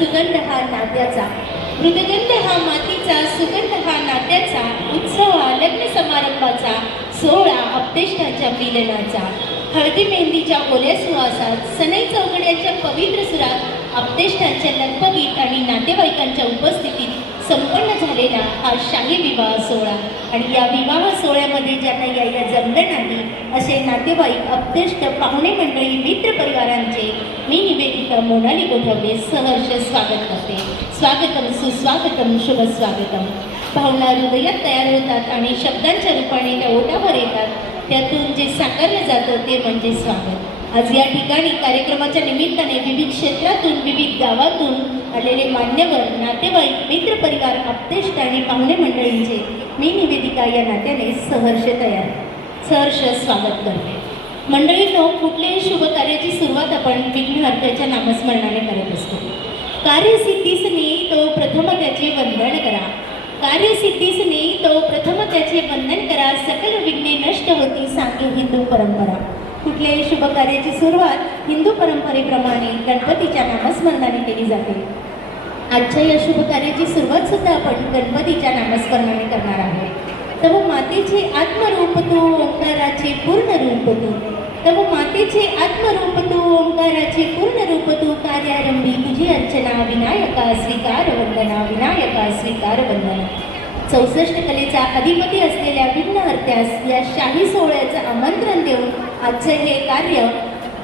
सुगंध हा नात्याचा, मृदगंध हा मातीचा, सुगंध हा नात्याचा, उत्सव हा लग्न समारंभाचा, सोहळा अपतेष्टाच्या मिलनाचा, हळदी मेहंदीच्या ओल्या सुवासात, सनई चौघड्याच्या पवित्र सुरात, अपतेष्टांच्या लग्नगीत आणि नातेवाईकांच्या उपस्थितीत संपन्न झालेला हा शाही विवाह सोहळा. आणि या विवाह सोहळ्यामध्ये ज्यांना यायला जमलं नाही असे नातेवाईक, अपतेष्ट, पाहुणे मंडळी, मित्र परिवारांचे मी निवेदिता मोनाली गोठवले सहर्ष स्वागत करते. स्वागतम, सुस्वागतम, शुभ स्वागतम. भावना हृदयात तयार होतात आणि शब्दांच्या रूपाने त्या ओटावर येतात. त्यातून जे साकारलं जातं ते म्हणजे स्वागत. आज या ठिकाणी कार्यक्रमाच्या निमित्ताने विविध क्षेत्रातून, विविध गावातून आलेले मान्यवर, नातेवाईक, मित्र परिवार, अपतेष्ट आणि पाहुणे मंडळींचे मी निवेदिता या नात्याने सहर्ष स्वागत करते. मंडळींनो, कुठल्याही शुभ कार्याची सुरुवात आपण विघ्नहर्त्याच्या नामस्मरणाने करत असतो. कार्यसिद्धीस नेई तो प्रथम त्याचे वंदन करा, कार्यसिद्धीस नेई तो प्रथम त्याचे वंदन करा, सकल विघ्ने नष्ट होती सांगे हिंदू परंपरा. कुठल्याही शुभ कार्याची सुरुवात हिंदू परंपरेप्रमाणे गणपतीच्या नामस्मरणाने केली जाते. आजच्या या शुभ कार्याची सुरुवात सुद्धा आपण गणपतीच्या नामस्मरणाने करणार आहोत. तव मातेचे आत्मरूप तू, ओंकाराचे पूर्ण रूप तू, तव मातेचे आत्मरूप तू, ओंकाराचे पूर्ण रूप तू, कार्यारंभी तुझी अर्चना, विनायका स्वीकार वंदना, विनायका स्वीकार वंदना. 64 कलेचा अधिपती असलेल्या विघ्नहर्त्यास या शाही सोहळ्याचं आमंत्रण देऊन आजचे हे कार्य,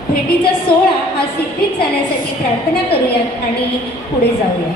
भेटीचा सोहळा हा सिद्धीत जाण्यासाठी प्रार्थना करूयात आणि पुढे जाऊया.